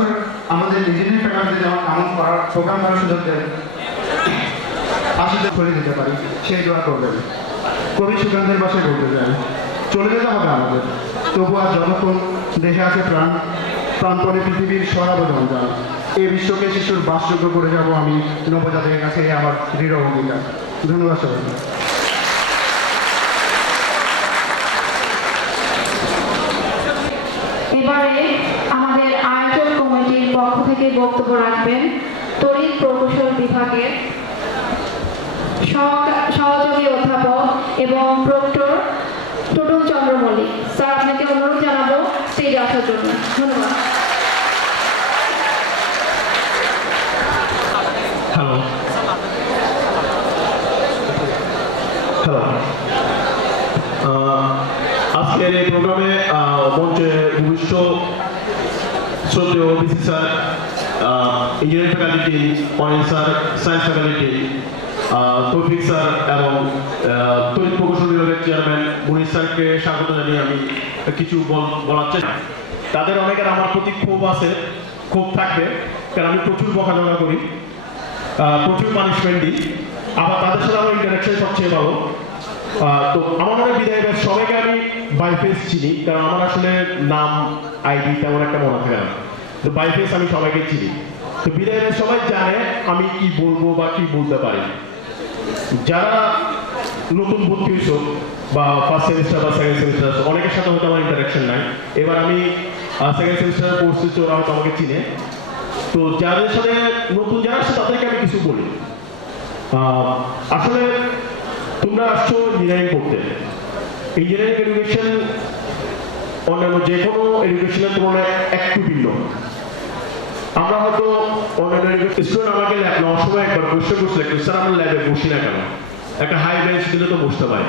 বছর আমাদের ইঞ্জিনিয়ারিং ফ্যাকাল্টিতে যেমন এমন প্রোগ্রাম করার সুযোগ দেন, আসলে করে দিতে পারি সেই দোয়া করবেন। কবি সুকান্তের বাসায় বলতে চাই, চলে যেতে হবে আমাদের, তবু আর যতক্ষণ দেশে আছে প্রাণপণে পৃথিবীর সরাবধান যান। এই বিশ্বকে শিশুর বাসযোগ্য করে যাব আমি নবজাতকের কাছে আমার দৃঢ় অঙ্গীকার। ধন্যবাদ সবাই। এবারে আমাদের আয়োজক কমিটির পক্ষ থেকে বক্তব্য রাখবেন তড়িৎ প্রকৌশল বিভাগের সহযোগী অধ্যাপক এবং প্রক্টর টোটন চন্দ্র মল্লিক। স্যার, আপনাকে অনুরোধ জানাবো স্টেজে আসার জন্য। ধন্যবাদ। হ্যালো হ্যালো আজকের এই প্রোগ্রামে মঞ্চে ভূমিষ্ঠ শ্রদ্ধেয় VC sir, engineering faculty, Anil sir science faculty, Taufiq sir এবং তড়িৎ প্রকৌশল বিভাগের চেয়ারম্যান মুনির স্যারকে স্বাগত জানিয়ে আমি কিছু বলার চেষ্টা। তাদের অনেকের আমার প্রতি ক্ষোভ আছে, ক্ষোভ থাকবে, কারণ আমি প্রচুর বকাঝকা করি, প্রচুর পানিশমেন্ট দিই, আবার তাদের সাথে আমার ইন্টারাকশন সবচেয়ে ভালো। তো আমার মনে বিদায় ব্যাস সবাইকে আমি বাই ফেস চিনি, কারণ আমার আসলে নাম আইডি তেমন একটা মনে থাকে না, তো বাই ফেস আমি সবাইকে চিনি। তো বিদায় ব্যাস সবাই জানে আমি কি বলবো বা কি বলতে পারি। যারা নতুন ভর্তি হয়েছ বা ফার্স্ট সেমিস্টার বা সেকেন্ড সেমিস্টার, অনেকের সাথে হয়তো আমার ইন্টারাকশন নাই। এবার আমি সেকেন্ড সেমিস্টার কোর্স দিচ্ছি, ওরা হয়তো আমাকে চিনে। তো যাদের সাথে নতুন যারা আসছে তাদেরকে আমি কিছু বলি। আসলে তোমরা আসছো ইঞ্জিনিয়ারিং করতে। ইঞ্জিনিয়ারিং এডুকেশন অন্যান্য যে কোনো এডুকেশনের তুলনায় একটু ভিন্ন। আমরা হয়তো অন্যান্য স্টুডেন্ট আমাকে ল্যাব নেওয়ার সময় একবার কোশ্চেন করছিল, স্যার আমরা ল্যাবে বসি না কেন? একটা হাই বেঞ্চ দিলে তো বসতে পারি।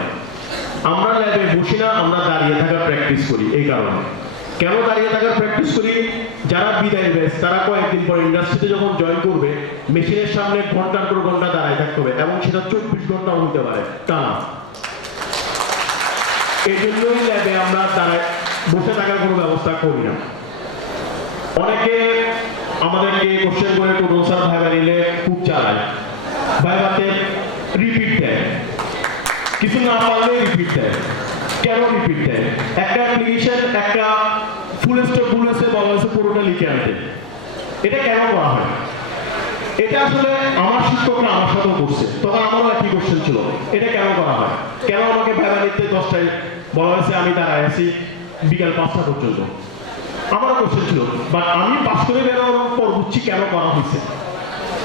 আমরা ল্যাবে বসি না, আমরা দাঁড়িয়ে থাকার প্র্যাকটিস করি। এই কারণে কেন দাঁড়িয়ে থাকার প্র্যাকটিস করি? যারা বিদায় ব্যাচ তারা কয়েকদিন পর ইন্ডাস্ট্রিতে যখন জয়েন করবে, মেশিনের সামনে ঘন্টার পর ঘন্টা দাঁড়ায় থাকতে হবে, এবং সেটা 24 ঘন্টাও হতে পারে টানা। এই জন্যই ল্যাবে আমরা দাঁড়ায় বসে থাকার কোনো ব্যবস্থা করি না। অনেকে আমাদেরকে কোশ্চেন করে টোটন স্যার ভাইবা নিলে খুব চালায়, ভাইবাতে রিপিট দেয়, কিছু না পারলে রিপিট দেয়। কেন রিপিট দেয়? একটা অ্যাপ্লিকেশন একটা ফুল স্টপ বলেছে, বলা হয়েছে পুরোটা লিখে আনতে। এটা কেন করা হয়? এটা আসলে আমার শিক্ষকরা আমার সাথেও করছে, তখন আমারও একই কোশ্চেন ছিল, এটা কেন করা হয়? কেন আমাকে ভাইবা নিতে 10টায় বলা হয়েছে, আমি দাঁড়ায় আছি বিকাল 5টা পর্যন্ত? আমারও কোশ্চেন ছিল, বাট আমি পাস করে বেরোনোর পর বুঝছি কেন করা হয়েছে।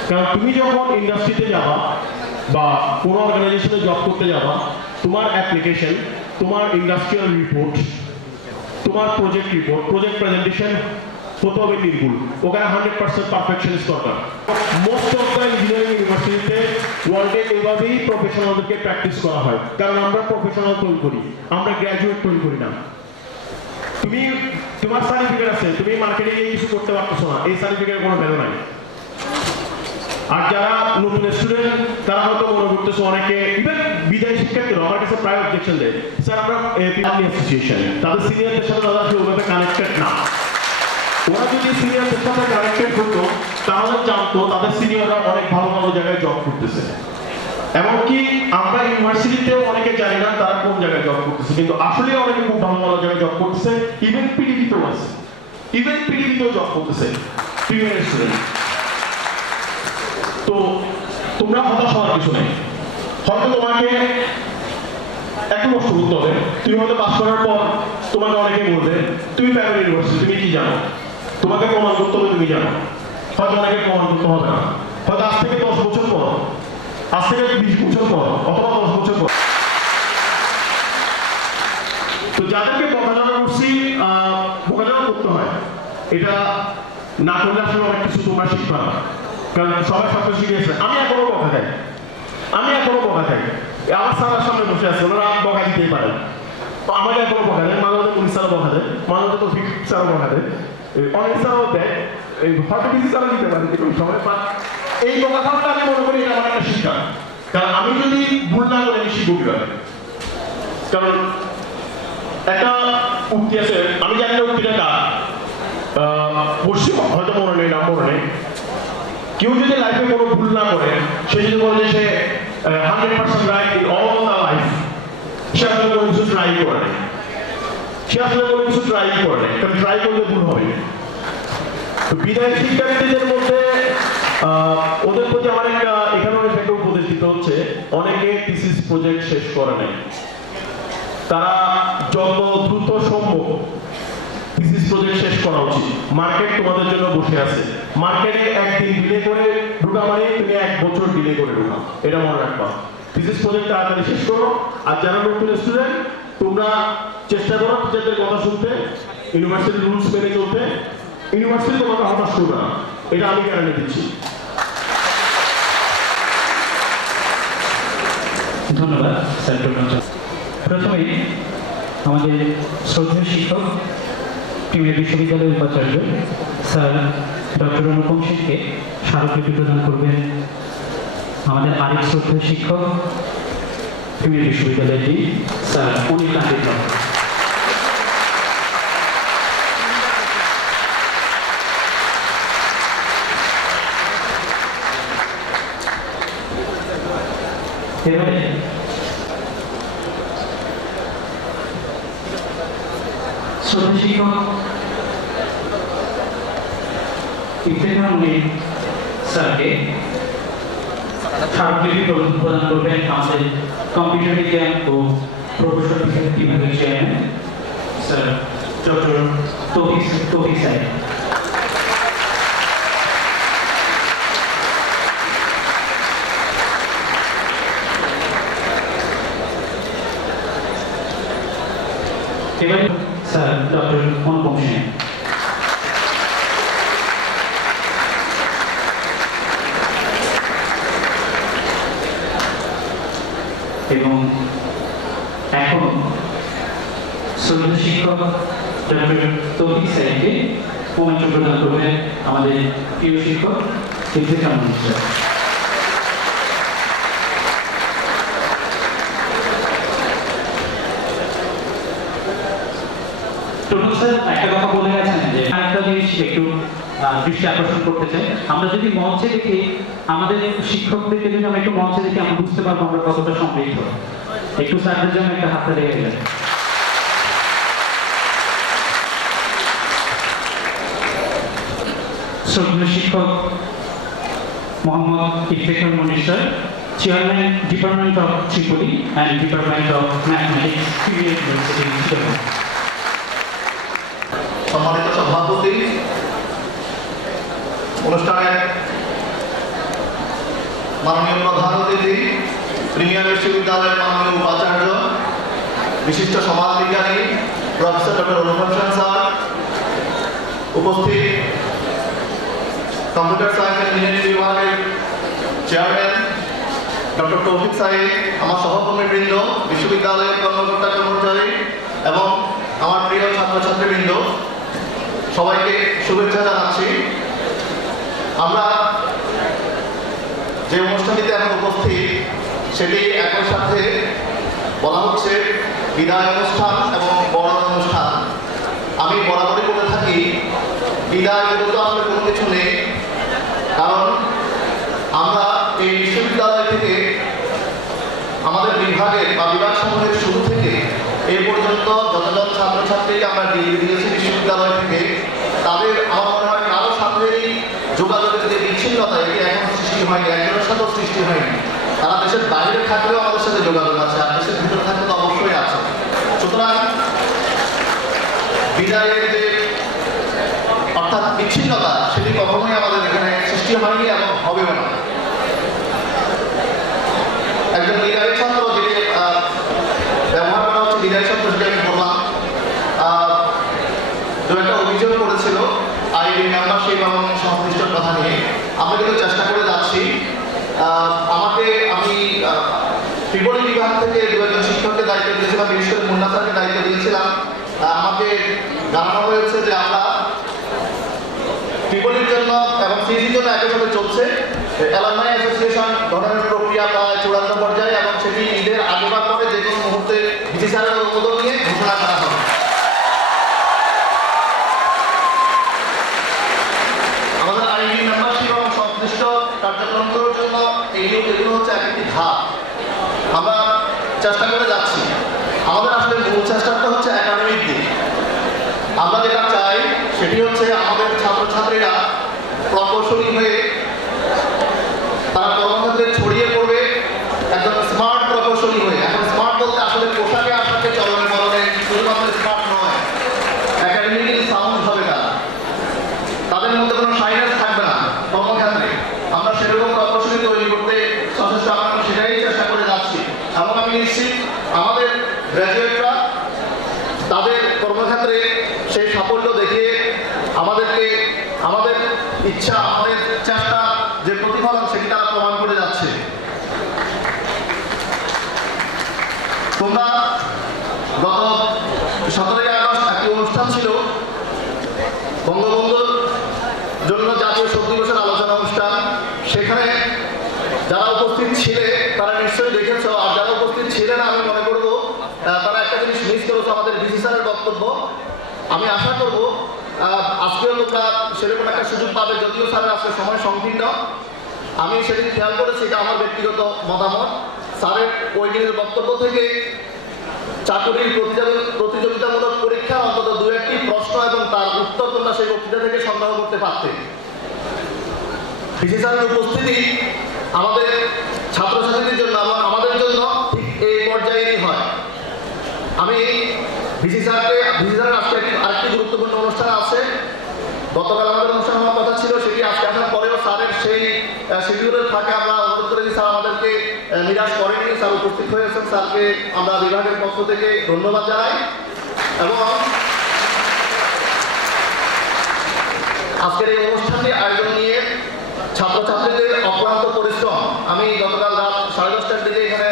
কারণ তুমি যখন ইন্ডাস্ট্রিতে যাবা বা কোনো অর্গানাইজেশনে জব করতে যাবা, তোমার অ্যাপ্লিকেশন, তোমার ইন্ডাস্ট্রিয়াল রিপোর্ট, তোমার প্রজেক্ট রিপোর্ট, প্রজেক্ট প্রেজেন্টেশন হতে হবে নির্ভুল। ওখানে 100% পারফেকশনিস্ট দরকার। মোস্ট অফ দ্য ইঞ্জিনিয়ারিং ইউনিভার্সিটিতে ওয়ার্ল্ডে এভাবেই প্রফেশনালদেরকে প্র্যাকটিস করা হয়, কারণ আমরা প্রফেশনাল তৈরি করি, আমরা গ্র্যাজুয়েট তৈরি করি না। তুমি তোমার সার্টিফিকেট আছে, তুমি মার্কেটিং এ কিছু করতে পারতেছো না, এই সার্টিফিকেটের কোনো ভ্যালু নাই। আর যারা নতুন স্টুডেন্ট তারা হয়তো মনে করতেছে, অনেকে ইভেন বিদায়ী শিক্ষার্থীরা আমার কাছে প্রায় অবজেকশন দেয়, স্যার আমরা পিএলডি অ্যাসোসিয়েশন, তাদের সিনিয়রদের সাথে তারা ওইভাবে কানেক্টেড না। ওরা যদি সিনিয়রদের সাথে কানেক্টেড হতো তাহলে জানতো তাদের সিনিয়ররা অনেক ভালো ভালো জায়গায় জব করতেছে। এমনকি আমরা ইউনিভার্সিটিতেও অনেকে জানি না তারা কোন জায়গায় জব করতেছে, কিন্তু আসলে অনেকে খুব ভালো ভালো জায়গায় জব করতেছে। ইভেন পিডিবিতেও আছে, ইভেন পিডিবিতেও জব করতেছে প্রিমিয়ার স্টুডেন্ট। তো তোমরা হতাশ হওয়ার কিছু নেই। হয়তো তোমাকে একটু কষ্ট করতে হবে। তুমি হয়তো পাস করার পর তোমাকে অনেকে বলবে তুমি প্রাইমারি ইউনিভার্সিটি, তুমি কি জানো? তোমাকে প্রমাণ করতে হবে তুমি জানো। হয়তো অনেকে প্রমাণ করতে হবে না, হয়তো আজ থেকে 10 বছর পর, আজ থেকে 20 বছর পর, অথবা 10 বছর পর। তো যাদেরকে বকাঝকা করছি, বকাঝকা করতে হয়, এটা না করলে আসলে অনেক কিছু তোমরা শিখবে না, কারণ সবাই সব কিছু শিখেছে। আমি এখনো বকা খাই, আমি এখনো বকা খাই। আমার স্যারের সামনে বসে আছে, ওনারা বকা দিতেই পারে, আমাকে এখনো বকা দেয়। মাঝে মাঝে পুলিশ স্যারও বকা দেয়, মাঝে মাঝে তো ফিক্স স্যারও বকা দেয়, অনেক স্যারও দেয়, হয়তো কিছু স্যারও দিতে পারে কোনো সময়। এই বকা খাওয়াটা আমি মনে করি এটা আমার একটা শিক্ষা, কারণ আমি যদি ভুল না করে আমি শিখবো কিভাবে? কারণ একটা উক্তি আছে, আমি জানি না উক্তিটা কার, পশ্চিম হয়তো মনে নেই, নাম মনে নেই। কেউ যদি লাইফে কোনো ভুল না করে, সে যদি বলে যে সে 100% right in all the life, সে আসলে কোনো কিছু ট্রাই করে না। সে আসলে কোনো কিছু ট্রাই করে না, কারণ ট্রাই করলে ভুল হবে। তো বিদায় শিক্ষার্থীদের মধ্যে ওদের প্রতি আমার এখানে একটা উপদেশ দিতে হচ্ছে, অনেকে থিসিস প্রজেক্ট শেষ করে নাই। তারা যত দ্রুত সম্ভব থিসিস প্রজেক্ট শেষ করা উচিত। মার্কেট তোমাদের জন্য বসে আছে। মার্কেটে একদিন ডিলে করে ঢুকা মানে তুমি 1 বছর ডিলে করে ঢুকা, এটা মনে রাখবা। থিসিস প্রজেক্ট তাড়াতাড়ি শেষ করো। আর যারা নতুন স্টুডেন্ট, তোমরা চেষ্টা করো টিচারদের কথা শুনতে, ইউনিভার্সিটির রুলস মেনে চলতে। ইউনিভার্সিটি তোমাকে হতাশ করবে না, এটা আমি গ্যারান্টি দিচ্ছি। ধন্যবাদ স্যার। প্রথমেই আমাদের শ্রদ্ধেয় শিক্ষক, প্রিমিয়ার বিশ্ববিদ্যালয়ের উপাচার্য স্যার ডক্টর অনুপম সিংকে স্মারকলিপি প্রদান করবেন আমাদের আরেক শ্রদ্ধেয় শিক্ষক, প্রিমিয়ার বিশ্ববিদ্যালয়ের ডিন স্যার অনিল কান্তি দত্ত। এবারে শ্রদ্ধেয় শিক্ষক ইফতেখার মুনির স্যারকে স্মারকলিপি প্রদান করবেন আমাদের কম্পিউটার বিজ্ঞান ও প্রকৌশল বিভাগের চেয়ারম্যান স্যার ডক্টর তৌফিক স্যার। এবারে স্যার ডক্টর অনুপম সিং। এবং এখন শ্রদ্ধেয় শিক্ষক ডক্টর তৌফিক স্যারকে মঞ্চ প্রদান করবেন আমাদের প্রিয় শিক্ষক ইফতেখার মুনির স্যার। একটা কথা বলে গেছেন যে একটা জিনিস একটু দৃষ্টি আকর্ষণ করতে চাই। আমরা যদি মঞ্চে দেখি, আমাদের শিক্ষকদেরকে যদি আমরা একটু মঞ্চে দেখি, আমরা বুঝতে পারবো আমরা কতটা সমৃদ্ধ। একটু স্যারদের জন্য একটা হাতে লেগে গেলেন। শ্রদ্ধেয় শিক্ষক Mohammad Iftekhar Munir sir, chairman department of triple and department of mathematics, premier university Chittagong. সম্মানিত সভাপতি, অনুষ্ঠানের মাননীয় প্রধান অতিথি, প্রিমিয়ার বিশ্ববিদ্যালয়ের মাননীয় উপাচার্য, বিশিষ্ট সমাজবিজ্ঞানী প্রফেসর ডক্টর অনুপম সিং স্যার, উপস্থিত কম্পিউটার সায়েন্স ইঞ্জিনিয়ারিং বিভাগের চেয়ারম্যান ডক্টর তৌফিক সাহেব, আমার সহকর্মীবৃন্দ, বিশ্ববিদ্যালয়ের কর্মকর্তা কর্মচারী এবং আমার প্রিয় ছাত্রছাত্রীবৃন্দ, সবাইকে শুভেচ্ছা জানাচ্ছি। আমরা যে অনুষ্ঠানটিতে এখন উপস্থিত, সেটি একই সাথে বলা হচ্ছে বিদায় অনুষ্ঠান এবং বড় অনুষ্ঠান। আমি বরাবরই বলে থাকি, বিদায় বলতে আসলে কোনো কিছু নেই, কারণ আমরা এই বিশ্ববিদ্যালয় থেকে আমাদের বিভাগের বা বিভাগ সমূহের শুরু থেকে এই পর্যন্ত যতজন ছাত্রছাত্রীকে আমরা ডিগ্রি দিয়েছি বিশ্ববিদ্যালয় থেকে, তাদের আমার মনে হয় কারো সাথেই যোগাযোগের যে বিচ্ছিন্নতা, এটি এখন সৃষ্টি হয়নি, একজনের সাথেও সৃষ্টি হয়নি। তারা দেশের বাইরে থাকলেও আমাদের সাথে যোগাযোগ আছে, আর দেশের ভিতরে থাকলে তো অবশ্যই আছে। সুতরাং বিদায়ের যে অর্থাৎ বিচ্ছিন্নতা, সেটি কখনোই আমাদের এখানে সৃষ্টি হয়নি এবং হবেও না। একজন বিদায়ী ছাত্র যিনি ব্যবহার করা হচ্ছে বিদায়ী ছাত্র, যেটা আমি বললাম, দু একটা অভিযোগ করেছিল আইডি মেম্বারশিপ এবং সংশ্লিষ্ট কথা নিয়ে। আমরা কিন্তু চেষ্টা করে যাচ্ছি। আমি ত্রিপলি বিভাগ থেকে দু একজন শিক্ষককে দায়িত্ব দিয়েছিলাম, বিশেষ করে মুন্না স্যারকে দায়িত্ব দিয়েছিলাম। আমাকে জানানো হয়েছে যে আমরা ত্রিপলির জন্য এবং সিজির জন্য একই সাথে চলছে অ্যালামনাই অ্যাসোসিয়েশন গঠনের প্রক্রিয়া প্রায় চূড়ান্ত পর্যায়ে, এবং সেটি ঈদের আগে বা পরে যে কোনো মুহূর্তে ভিসি স্যারের অনুমোদন নিয়ে ঘোষণা করা হবে। এগুলো হচ্ছে এক একটি ধাপ। আমরা চেষ্টা করে যাচ্ছি। আমাদের আসলে মূল চেষ্টাটা হচ্ছে একাডেমিক দিক। আমরা যেটা চাই সেটি হচ্ছে আমাদের ছাত্রছাত্রীরা প্রকৌশলী হয়ে তারা কর্মক্ষেত্রে ছড়িয়ে পড়বে একজন স্মার্ট প্রকৌশলী হয়ে। এখন স্মার্ট বলতে আসলে পোশাকে আপনাকে চলনে বলনে শুধুমাত্র স্মার্ট নয়, একাডেমিক্যালি সাউন্ড হবে তারা, তাদের মধ্যে কোনো সাইলেন্স থাকবে না কর্মক্ষেত্রে। আমরা সেরকম প্রকৌশলী তৈরি করতে যথেষ্ট আমরা সেটাই চেষ্টা করে যাচ্ছি এবং আমি নিশ্চিত আমাদের গ্র্যাজুয়েটরা তাদের কর্মক্ষেত্রে সেই সাফল্য দেখিয়ে আমাদেরকে আমাদের ইচ্ছা আমাদের চেষ্টা যে প্রতিফলন সেটি তারা প্রমাণ করে যাচ্ছে। তোমরা গত 17ই আগস্ট একটি অনুষ্ঠান ছিল বঙ্গবন্ধুর জন্য জাতীয় শোক দিবসের আলোচনা অনুষ্ঠান। সেখানে যারা উপস্থিত ছিলে তারা নিশ্চয়ই দেখেছো, আর যারা উপস্থিত ছিলেন আমি মনে করবো তারা একটা জিনিস মিস করেছো, আমাদের ডিসি স্যারের বক্তব্য। আমি আশা করবো আজকেও তোমরা সেরকম একটা সুযোগ পাবে, যদিও স্যারের আজকে সময় সংকীর্ণ। আমি সেদিন খেয়াল করেছি, এটা আমার ব্যক্তিগত মতামত। স্যারের ওই দিনের বক্তব্য থেকে চাকরির প্রতিযোগিতামূলক পরীক্ষা অন্তত 2-1টি প্রশ্ন এবং তার উত্তর তোমরা সেই বক্তৃতা থেকে সংগ্রহ করতে পারতে। ডিসি স্যারের উপস্থিতি আমাদের ছাত্রছাত্রীদের জন্য এবং আমাদের জন্য ঠিক এই পর্যায়েরই হয়। আমি ডিসি স্যারের আজকে আরেকটি গুরুত্বপূর্ণ অনুষ্ঠান আছে। গতকাল আমাদের অনুষ্ঠান হওয়ার কথা ছিল, সেটি আজকে আসার পরেও স্যারের সেই শিডিউলের ফাঁকে আমরা অনুরোধ করেছি, স্যার আমাদেরকে নিরাশ করেনি, স্যার উপস্থিত হয়েছেন। স্যারকে আমরা বিভাগের পক্ষ থেকে ধন্যবাদ জানাই। এবং আজকের এই অনুষ্ঠানটি আয়োজন নিয়ে ছাত্রছাত্রীদের অক্লান্ত পরিশ্রম। আমি গতকাল রাত 10:30টার দিকে এখানে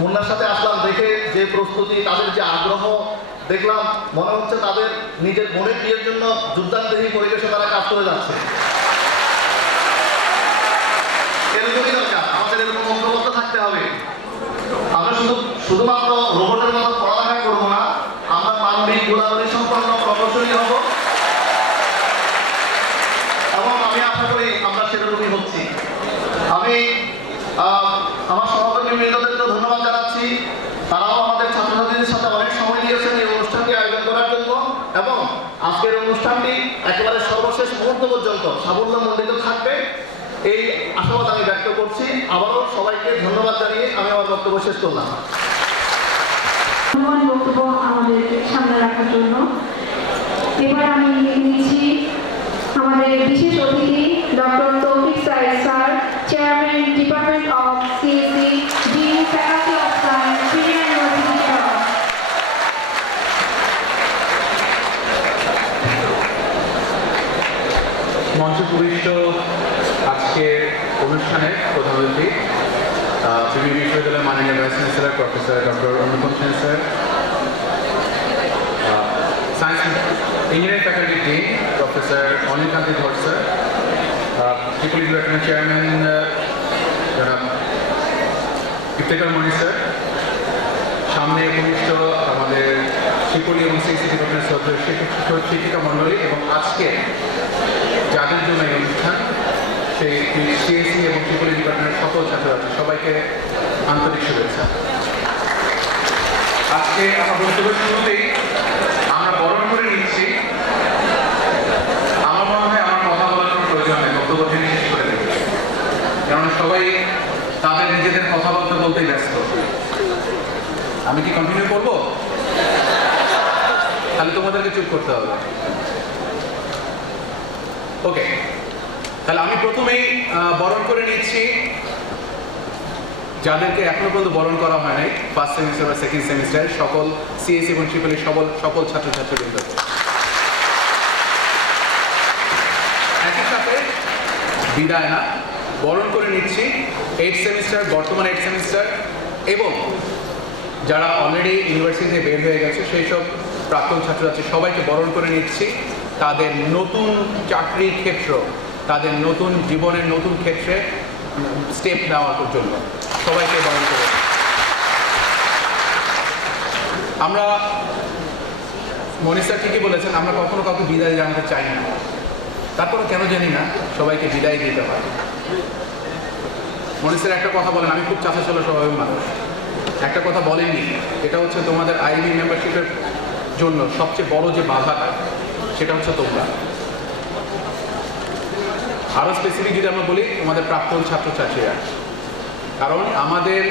মুন্নার সাথে আসলাম, দেখে যে প্রস্তুতি, তাদের যে আগ্রহ দেখলাম, মনে হচ্ছে তাদের নিজের বোনের বিয়ের জন্য যুদ্ধান্তহী পরিবেশে তারা কাজ করে যাচ্ছে। এরকমই দরকার, আমাদের এরকম ঐক্যবদ্ধ থাকতে হবে। আমরা শুধুমাত্র রোবটের মতো পড়ালেখা করবো না, আমরা মানবিক গুণাবলী সম্পন্ন প্রকৌশলী হব এবং আমি আশা করি আমরা সেরকমই হচ্ছি। আমি আমার সহকর্মী বৃন্দদেরকে ধন্যবাদ জানাচ্ছি। তারাও আমাদের ছাত্রছাত্রীদের সাথে অনেক সময় দিয়েছেন এই অনুষ্ঠানটি আয়োজন করার জন্য, এবং আজকের অনুষ্ঠানটি একেবারে সর্বশেষ মুহূর্ত পর্যন্ত সাফল্যমণ্ডিত থাকবে এই আশাবাদ আমি ব্যক্ত করছি। আবারও সবাইকে ধন্যবাদ জানিয়ে আমি আমার বক্তব্য শেষ করলাম। ধন্যবাদ বক্তব্য আমাদের সামনে রাখার জন্য। এবার আমি নিচ্ছি আমাদের বিশেষ অতিথি doctor Taufiq Saeed sir, chairman department of CSC, dean faculty of science, premier university সহ। মঞ্চপুরিষ্ট আজকের অনুষ্ঠানের প্রধান অতিথি বিভিন্ন বিশ্ববিদ্যালয়ের মাননীয় vice chancellor professor doctor Anupam Sen sir, science engineering faculty dean professor Anil Kanti Dhar sir, triple department chairman জনাব ইফতেখার মনি স্যার, সামনে উপবিষ্ট আমাদের শিক্ষক এবং সিএসসি ডিপার্টমেন্ট শিক্ষিকা মণ্ডলী, এবং আজকে যাদের জন্য এই অনুষ্ঠান সেই সিএসসি এবং শিক্ষক ডিপার্টমেন্টের সকল ছাত্রছাত্রী সবাইকে আন্তরিক শুভেচ্ছা। আজকে আমার বক্তব্যের শুরুতেই আমরা বরণ করে নিচ্ছি। আমার মনে হয় আমার কথা বলার কোনো প্রয়োজন নেই, বক্তব্য তিনি শেষ করে দেবেন, কারণ সবাই তাদের নিজেদের কথাবার্তা বলতেই ব্যস্ত। আমি কি কন্টিনিউ করব? তাহলে তোমাদেরকে চুপ করতে হবে। ওকে, তাহলে আমি প্রথমেই বরণ করে নিচ্ছি যাদেরকে এখনো পর্যন্ত বরণ করা হয় নাই, ফার্স্ট সেমিস্টার বা সেকেন্ড সেমিস্টার সকল সিএস এবং ট্রিপল সকল ছাত্রছাত্রীবৃন্দকে। একই সাথে বিদায় না, বরণ করে নিচ্ছি 8 সেমিস্টার, বর্তমান 8 সেমিস্টার এবং যারা অলরেডি ইউনিভার্সিটিতে বের হয়ে গেছে সেই সব প্রাক্তন ছাত্রছাত্রী সবাইকে বরণ করে নিচ্ছি তাদের নতুন চাকরির ক্ষেত্র, তাদের নতুন জীবনের নতুন ক্ষেত্রে স্টেপ নেওয়ার জন্য সবাইকে বরণ করে। আমরা মনি স্যার ঠিকই বলেছেন, আমরা কখনো কাউকে বিদায় জানাতে চাই না, তারপরে কেন জানি না সবাইকে বিদায় দিতে হয়। মনিসের একটা কথা বলেন, আমি খুব চাচা ছিল স্বভাবের মানুষ, একটা কথা বলেননি, এটা হচ্ছে তোমাদের আইবি মেম্বারশিপের জন্য সবচেয়ে বড় যে বাধাটা সেটা হচ্ছে তোমরা। আরও স্পেসিফিক যদি আমরা বলি, তোমাদের প্রাক্তন ছাত্রছাত্রীরা, কারণ আমাদের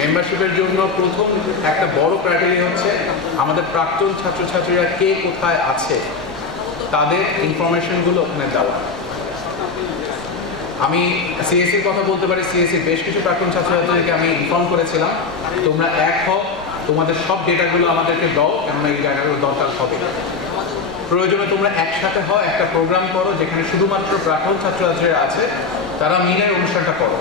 মেম্বারশিপের জন্য প্রথম একটা বড় ক্রাইটেরিয়া হচ্ছে আমাদের প্রাক্তন ছাত্রছাত্রীরা কে কোথায় আছে তাদের ইনফরমেশনগুলো ওখানে দেওয়া। আমি সিএসসির কথা বলতে পারি, সিএসসির বেশ কিছু প্রাক্তন ছাত্রছাত্রীকে আমি ইনফর্ম করেছিলাম তোমরা এক হও, তোমাদের সব ডেটাগুলো আমাদেরকে দাও, কেননা এই জায়গাগুলো দরকার হবে। প্রয়োজনে তোমরা একসাথে হও, একটা প্রোগ্রাম করো যেখানে শুধুমাত্র প্রাক্তন ছাত্রছাত্রীরা আছে, তারা মিলে অনুষ্ঠানটা করো।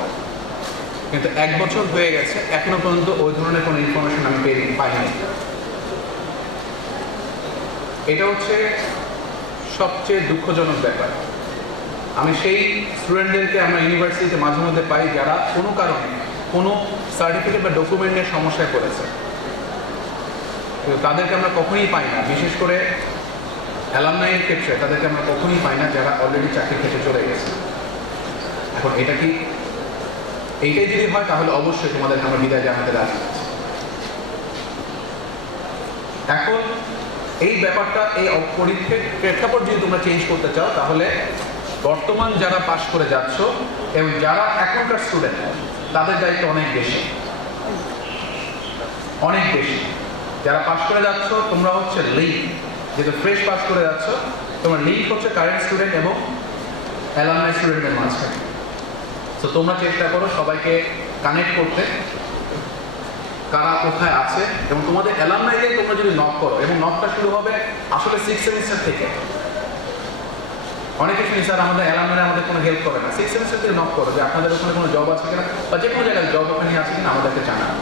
কিন্তু 1 বছর হয়ে গেছে, এখনো পর্যন্ত ওই ধরনের কোনো ইনফরমেশন আমি পাইনি। এটা হচ্ছে সবচেয়ে দুঃখজনক ব্যাপার। আমি সেই স্টুডেন্টদেরকে আমরা ইউনিভার্সিটিতে মাঝে মধ্যে পাই যারা কোনো কারণে কোনো সার্টিফিকেট বা ডকুমেন্ট নিয়ে সমস্যায় পড়েছে, কিন্তু তাদেরকে আমরা কখনোই পাই না। বিশেষ করে অ্যালামনাইয়ের ক্ষেত্রে তাদেরকে আমরা কখনোই পাই না যারা অলরেডি চাকরির ক্ষেত্রে চলে গেছে। এখন এটা কি, এইটাই যদি হয় তাহলে অবশ্যই তোমাদেরকে আমরা বিদায় জানাতে রাজি আছি। এখন এই ব্যাপারটা, এই প্রেক্ষাপট যদি তোমরা চেঞ্জ করতে চাও, তাহলে বর্তমান যারা পাশ করে যাচ্ছ এবং যারা এখনকার স্টুডেন্ট, তাদের দায়িত্ব অনেক বেশি, অনেক বেশি। যারা পাশ করে যাচ্ছ তোমরা হচ্ছে লিঙ্ক, যেহেতু ফ্রেশ পাস করে যাচ্ছ, তোমার লিঙ্ক হচ্ছে কারেন্ট স্টুডেন্ট এবং অ্যালামনাই স্টুডেন্টের মাঝখানে। তো তোমরা চেষ্টা করো সবাইকে কানেক্ট করতে, কারা কোথায় আছে, এবং তোমাদের অ্যালামনাইকে তোমরা যদি নক করো, এবং নকটা শুরু হবে আসলে 6 সেমিস্টার থেকে। অনেকে শুনি স্যার আমাদের অ্যালামনাই আমাদের কোনো হেল্প করে না। 6 সেমিস্টার থেকে নক করো যে আপনাদের ওখানে কোনো জব আছে কিনা, বা যে কোনো জায়গায় জব ওখানে আছে কিনা আমাদেরকে জানান।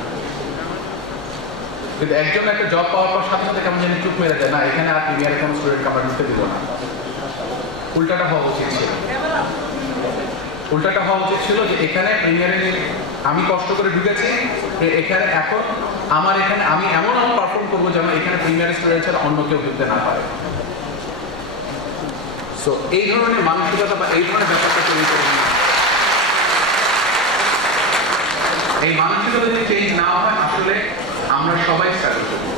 কিন্তু একজন একটা জব পাওয়ার পর সাথে সাথে কেমন জানি চুপ মেরে যায়, না এখানে আর প্রিমিয়ারে কোনো স্টুডেন্ট আমরা ঢুকতে দিব না। উল্টাটা হওয়া উচিত ছিল, উল্টাটা হওয়া উচিত ছিল যে এখানে প্রিমিয়ারে আমি কষ্ট করে ঢুকেছি, এখানে এখন আমার এখানে আমি এমন পারফর্ম করবো যেন এখানে প্রিমিয়ার স্টুডেন্ট ছাড়া অন্য কেউ ঢুকতে না পারে। সো এই ধরনের মানসিকতা বা এই ধরনের ব্যাপারটা তৈরি করে নিই। এই মানসিকতা যদি চেঞ্জ না হয়, আসলে আমরা সবাই স্ট্রাগল করবো।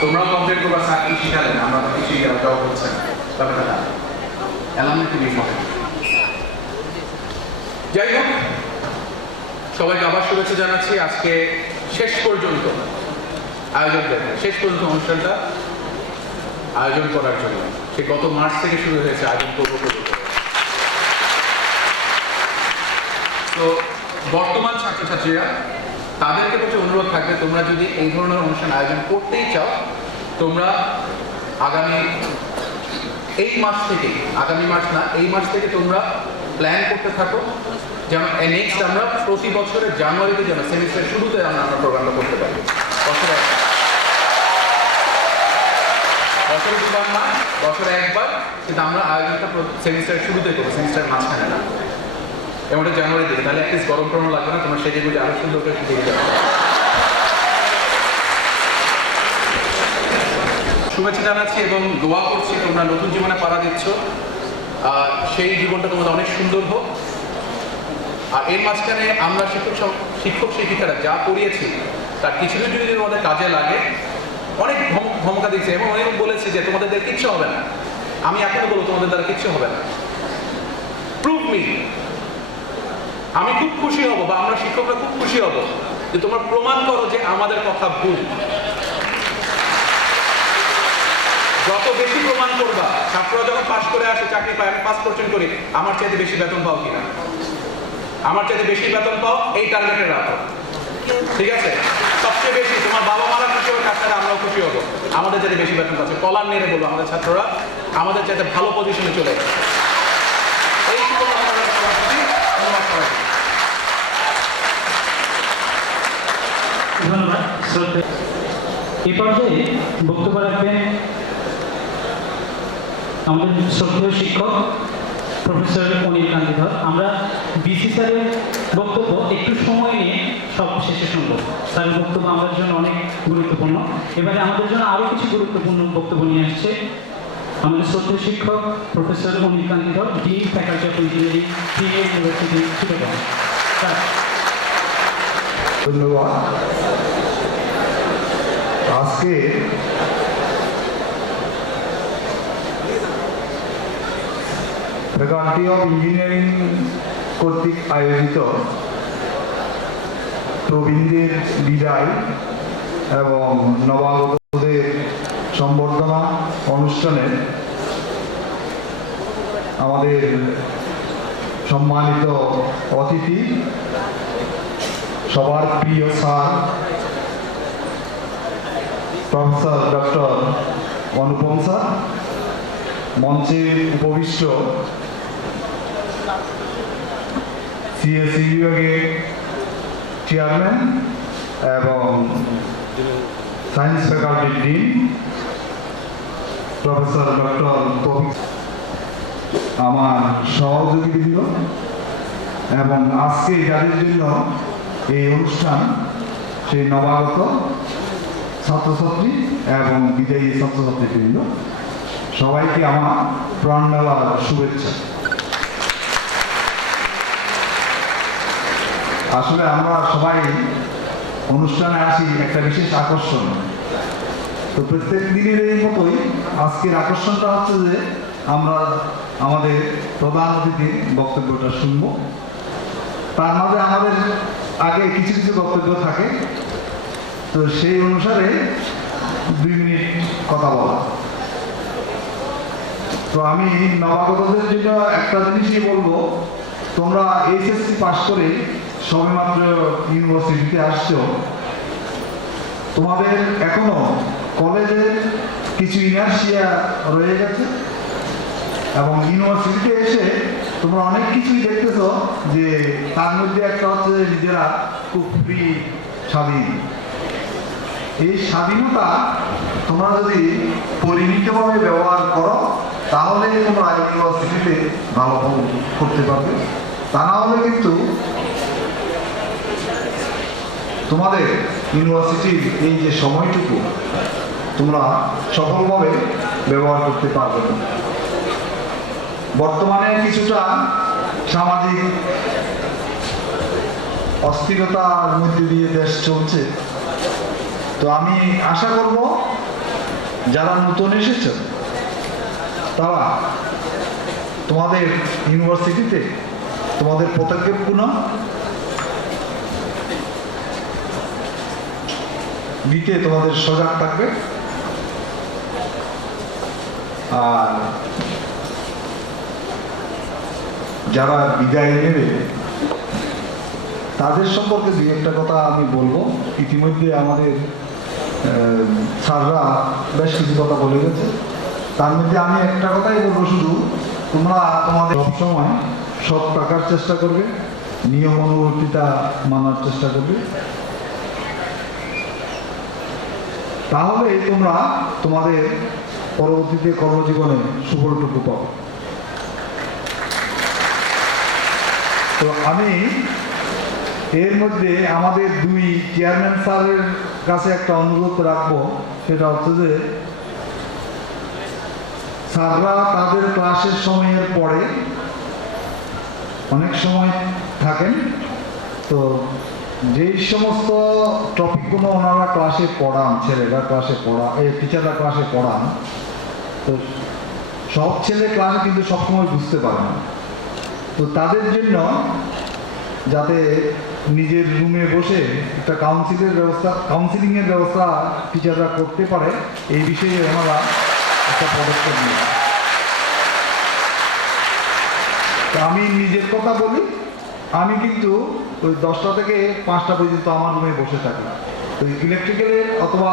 তোমরাও কমপ্লিট করবা, স্যার কি শিখালেন, আমরা তো কিছুই জব হচ্ছে না, ব্যাপারটা না। অ্যালামনাই খুব ইম্পর্টেন্ট। যাই হোক, সবাইকে আবার শুভেচ্ছা জানাচ্ছি। আজকে শেষ পর্যন্ত আয়োজকদের শেষ পর্যন্ত অনুষ্ঠানটা আয়োজন করার জন্য, সে গত মার্চ থেকে শুরু হয়েছে আয়োজন করবো। তো বর্তমান ছাত্রছাত্রীরা, তাদেরকে প্রতি অনুরোধ থাকবে, তোমরা যদি এই ধরনের অনুষ্ঠান আয়োজন করতেই চাও, তোমরা আগামী মাস থেকে, আগামী মাস না, এই মাস থেকে তোমরা প্ল্যান করতে থাকো যেন নেক্সট আমরা প্রতি বছরের জানুয়ারিতে যেন সেমিস্টার শুরুতে আমরা প্রোগ্রামটা করতে পারি। বছরে 2বার না, বছরে 1বার, কিন্তু আমরা আয়োজনটা সেমিস্টারের শুরুতে করবো, সেমিস্টারের মাঝখানে না, এবং ওটা জানুয়ারি দিকে। তাহলে একটু গরম টরম লাগবে না, তোমার সেজে গুজে আরো সুন্দর করে শিখে যাবে। শুভেচ্ছা জানাচ্ছি এবং দোয়া করছি তোমরা নতুন জীবনে পাড়া দিচ্ছ, সেই জীবনটা তোমাদের অনেক সুন্দর হোক। আর এর মাঝখানে আমরা শিক্ষক শিক্ষিকারা যা পড়িয়েছি তার কিছু যদি তোমাদের কাজে লাগে, অনেক ধমকা দিয়েছে এবং অনেক বলেছে যে তোমাদের দ্বারা কিচ্ছু হবে না। আমি এখনো বলবো তোমাদের দ্বারা কিচ্ছু হবে না। Prove me. আমি খুব খুশি হব, বা আমরা শিক্ষকরা খুব খুশি হব যে তোমরা প্রমাণ করো যে আমাদের কথা ভুল। যত বেশি প্রমাণ করবা, ছাত্ররা যখন পাস করে আসে, চাকরি পায়, আমি 5% করি, আমার চাইতে বেশি বেতন পাও কিনা, আমার চাইতে বেশি বেতন পাও, এই টার্গেটে রাখো, ঠিক আছে? সবচেয়ে বেশি তোমার বাবা মারা খুশি হবে, তাছাড়া আমরাও খুশি হবো, আমাদের চাইতে বেশি বেতন পাচ্ছে। কলার নেড়ে বলবো আমাদের ছাত্ররা আমাদের চাইতে ভালো পজিশনে চলে গেছে। এই ধন্যবাদ। এই পর্যায়ে বক্তব্য রাখবেন আমাদের শ্রদ্ধেয় শিক্ষক প্রফেসর অনিল কান্তি ধর। আমরা বিসি স্যারের বক্তব্য একটু সময় নিয়ে সব শেষে শুনবো। স্যারের বক্তব্য আমাদের জন্য অনেক গুরুত্বপূর্ণ। এবারে আমাদের জন্য আরো কিছু গুরুত্বপূর্ণ বক্তব্য নিয়ে আসছে আমাদের শ্রদ্ধেয় শিক্ষক প্রফেসর অনিল কান্তি ধর, dean faculty of engineering, CA university, Chittagong. Sir. ধন্যবাদ। আজকে ফ্যাকাল্টি অফ ইঞ্জিনিয়ারিং কর্তৃক আয়োজিত প্রবীণদের বিদায় এবং নবাগতদের সম্বর্ধনা অনুষ্ঠানে আমাদের সম্মানিত অতিথি, সবার প্রিয় স্যার প্রফেসর ডক্টর অনুপম স্যার, মঞ্চে উপবিষ্ট সিএসসি বিভাগের চেয়ারম্যান এবং সায়েন্স ফ্যাকাল্টির ডিন প্রফেসর ডক্টর তৌফিক, আমার সহযোগীবৃন্দ এবং আজকে যাদের জন্য এই অনুষ্ঠান, সেই নবাগত ছাত্রছাত্রী এবং বিদায়ী ছাত্রছাত্রীবৃন্দ, সবাইকে আমার প্রাণ মেলার শুভেচ্ছা। আসলে আমরা সবাই অনুষ্ঠানে আসি একটা বিশেষ আকর্ষণ, তো প্রত্যেক দিনের এই মতোই আজকের আকর্ষণটা হচ্ছে যে আমরা আমাদের প্রধান অতিথির বক্তব্যটা শুনব। তার মাঝে আমাদের আগে কিছু কিছু বক্তব্য থাকে, তো সেই অনুসারে 2 মিনিট কথা বলা। তো আমি নবাগতদের জন্য একটা জিনিসই বলবো, তোমরা এইচএসসি পাস করে সবেমাত্র ইউনিভার্সিটিতে আসছো, তোমাদের এখনো কলেজের কিছু ইনার্শিয়া রয়ে গেছে এবং ইউনিভার্সিটিতে এসে তোমরা অনেক কিছুই দেখতেছো যে তার মধ্যে একটা হচ্ছে নিজেরা খুব ফ্রি, স্বাধীন। এই স্বাধীনতা তোমরা যদি পরিমিতভাবে ব্যবহার করো তাহলে তোমরা ইউনিভার্সিটিতে ভালো করতে পারবে, তা না হলে কিন্তু তোমাদের ইউনিভার্সিটির এই যে সময়টুকু তোমরা সফলভাবে ব্যবহার করতে পারবে না। বর্তমানে কিছুটা সামাজিক অস্থিরতার মধ্যে দিয়ে দেশ চলছে, তো আমি আশা করব যারা নতুন এসেছে তারা তোমাদের ইউনিভার্সিটিতে তোমাদের পদক্ষেপগুলো নিতে তোমাদের সজাগ থাকবে। আর যারা বিদায় নেবে তাদের সম্পর্কে 2-1টা কথা আমি বলবো। ইতিমধ্যে আমাদের স্যাররা বেশ কিছু কথা বলে গেছে, তার মধ্যে আমি একটা কথাই বলবো, শুধু তোমরা তোমাদের সবসময় সৎ থাকার চেষ্টা করবে, নিয়ম অনুবর্তিতা মানার চেষ্টা করবে, তাহলে তোমরা তোমাদের পরবর্তীতে কর্মজীবনে সুফলটুকু পাবে। তো আমি এর মধ্যে আমাদের 2 চেয়ারম্যান স্যারের কাছে একটা অনুরোধ রাখবো, সেটা হচ্ছে যে স্যাররা তাদের ক্লাসের সময়ের পরে অনেক সময় থাকেন, তো যেই সমস্ত টপিকগুলো ওনারা ক্লাসে পড়ান, ছেলেরা ক্লাসে টিচাররা ক্লাসে পড়ান, তো সব ছেলে ক্লাসে কিন্তু সবসময় বুঝতে পারে না। তো তাদের জন্য যাতে নিজের রুমে বসে একটা কাউন্সিলিংয়ের ব্যবস্থা টিচাররা করতে পারে, এই বিষয়ে ওনারা একটা পদক্ষেপ নেন। তো আমি নিজের কথা বলি, আমি কিন্তু ওই 10টা থেকে 5টা পর্যন্ত আমার রুমে বসে থাকি। তো ইলেকট্রিক্যালের অথবা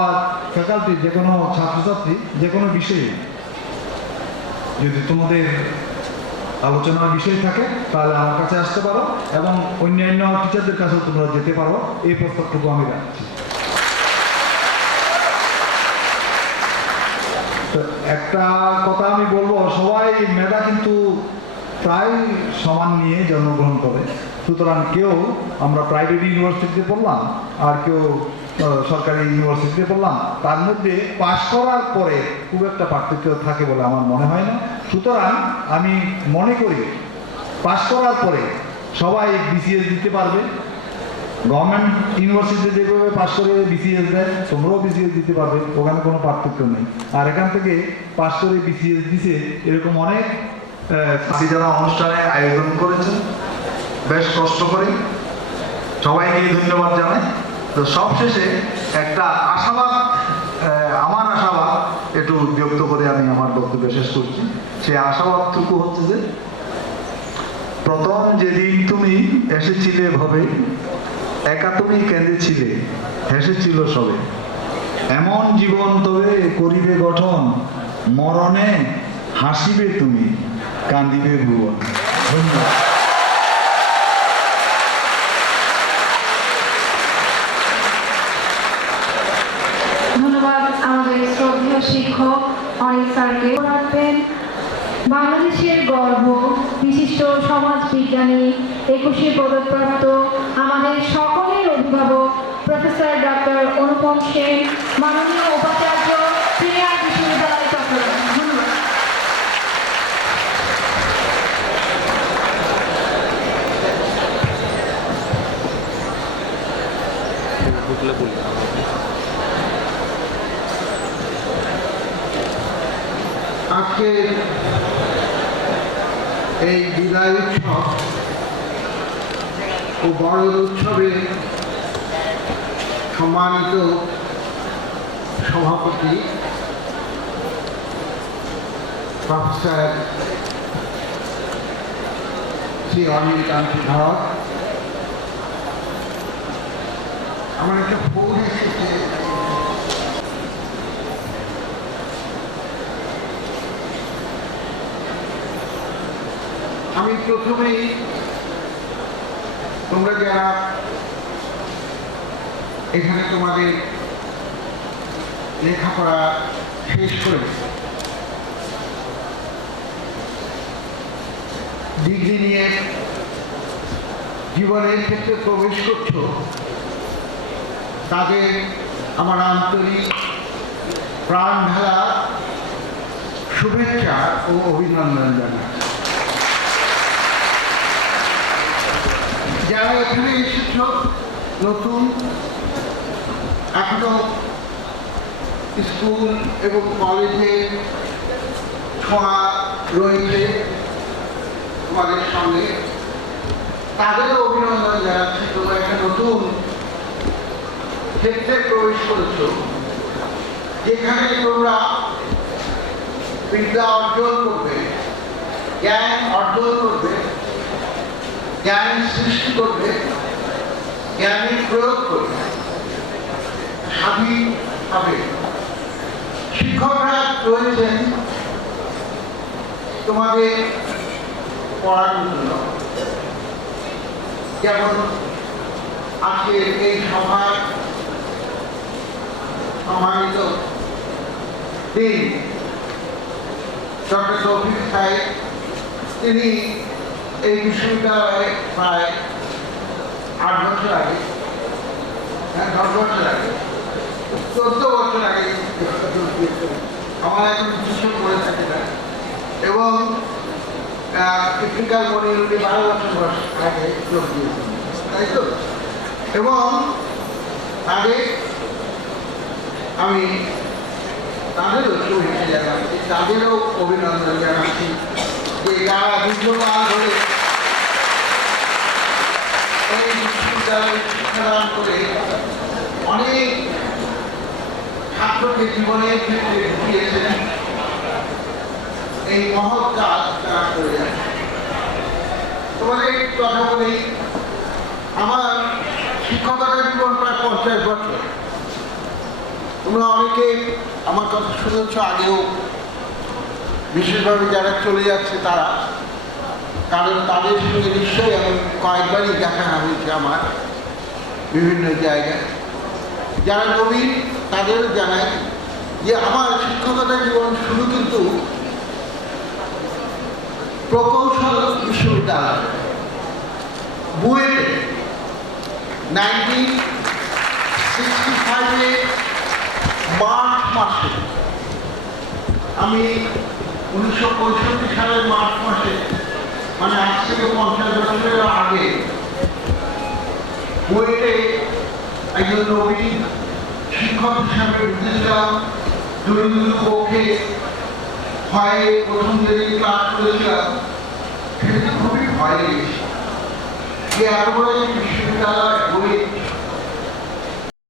ফ্যাকাল্টির যে কোনো ছাত্রছাত্রী যে কোনো বিষয়ে যদি তোমাদের আলোচনার বিষয় থাকে তাহলে আমার কাছে আসতে পারো এবং অন্যান্য টিচারদের কাছেও তোমরা যেতে পারো, এই প্রস্তাবটুকু আমি রাখছি। তো একটা কথা আমি বলবো, সবাই মেধা কিন্তু প্রায় সমান নিয়ে জন্মগ্রহণ করে, সুতরাং কেউ আমরা প্রাইভেট ইউনিভার্সিটিতে পড়লাম আর কেউ সরকারি ইউনিভার্সিটিতে পড়লাম, তার মধ্যে পাশ করার পরে খুব একটা পার্থক্য থাকে বলে আমার মনে হয় না। সুতরাং আমি মনে করি পাশ করার পরে সবাই বিসিএস দিতে পারবে। গভর্নমেন্ট ইউনিভার্সিটিতে যেভাবে পাশ করে বিসিএস দেয়, তোমরাও বিসিএস দিতে পারবে, ওখানে কোনো পার্থক্য নেই। আর এখান থেকে পাশ করে বিসিএস দিছে এরকম অনেক যারা অনুষ্ঠানে আয়োজন করেছেন, বেশ কষ্ট করে সবাইকে ধন্যবাদ জানাই। তো সবশেষে একটা আশাবাদ, আমার আশাবাদ একটু ব্যক্ত করে আমি আমার বক্তব্য শেষ করছি। সেই আশাবাদটুকু হচ্ছে যে প্রথম যেদিন তুমি এসেছিলে ভবে, একা তুমি কেঁদেছিলে, হেসেছিল সবে, এমন জীবন তবে করিবে গঠন, মরণে হাসিবে তুমি, কান্দিবে ভুবন। ধন্যবাদ। ধন্যবাদ আমাদের শ্রদ্ধেয় শিক্ষক অনিল স্যারকে। রাখবেন বাংলাদেশের গর্ব, বিশিষ্ট সমাজ বিজ্ঞানী, 21শে পদকপ্রাপ্ত আমাদের সকলের অভিভাবক প্রফেসর ডক্টর অনুপম সেন, মাননীয় উপাচার্য, প্রিয়ার বিশ্ববিদ্যালয় চট্টগ্রাম। ধন্যবাদ। আজকে এই বিদায় উৎসব ও বড় উৎসবে সম্মানিত সভাপতি প্রফেসর শ্রী অনিল কান্তি ধর, আমার একটা ফোন এসেছে, আমি প্রথমেই তোমরা যারা এখানে তোমাদের লেখাপড়া শেষ করে ডিগ্রি নিয়ে জীবনের ক্ষেত্রে প্রবেশ করছো, তাদের আমার আন্তরিক প্রাণ ঢালা শুভেচ্ছা ও অভিনন্দন জানাই। যারা এখানে এসেছ নতুন, এখনো স্কুল এবং কলেজে ছোঁয়া রয়েছে তোমাদের সঙ্গে, তাদেরও অভিনন্দন জানাচ্ছি। তোমরা একটা নতুন ক্ষেত্রে প্রবেশ করেছ, যেখানে তোমরা বিদ্যা অর্জন করবে, জ্ঞান অর্জন করবে, জ্ঞান সৃষ্টি করবে, জ্ঞানের প্রয়োগ করবে, স্বাধীন হবে। শিক্ষকরা রয়েছেন তোমাদের পড়ানোর জন্য, যেমন আজকের এই সভার সম্মানিত দিন ডক্টর তৌফিক সাহেব, তিনি এই বিশ্ববিদ্যালয়ে প্রায় 8 বছর আগে, 10 বছর আগে, 14 বছর আগে আমার এখন বিশ্ব করে থাকে না, এবং টেকনিক্যাল মনির 12 বছর আগে যোগ দিয়েছেন, তাই তো? এবং আগে আমি তাদেরও শুভেচ্ছা জানাচ্ছি, তাদেরও অভিনন্দন জানাচ্ছি যে যারা দীর্ঘকাল ধরে এই বিশ্ববিদ্যালয়ে শিক্ষাদান করে অনেক ছাত্রকে জীবনের ক্ষেত্রে ঢুকিয়েছেন, এই মহৎ কাজ তারা করে যাচ্ছে। তোমাদের কথা বলেই, আমার শিক্ষকতার জীবন প্রায় 50 বছর। তোমরা অনেকে আমার কথা শুনেছ আগেও, বিশেষভাবে যারা চলে যাচ্ছে তারা, কারণ তাদের সঙ্গে নিশ্চয়ই আমি কয়েকবারই দেখা হয়েছে আমার বিভিন্ন জায়গায়। যারা নবীন তাদেরও জানাই যে আমার শিক্ষকতা জীবন শুরু কিন্তু প্রকৌশল বিশ্ববিদ্যালয় বুয়েটে 1964 1985-এ মার্চ মাসে, আমি 1965 সালের মার্চ মাসে, মানে আজ থেকে 50 বছরের আগে, বুয়েটে একজন নবীন শিক্ষক হিসাবে ঢুকেছিলাম। দরিদ্র পক্ষে ভয়ে প্রথম দিন ক্লাস করেছিলাম, সেটি খুবই ভয় লেগেছে যে এত বড় একটি বিশ্ববিদ্যালয়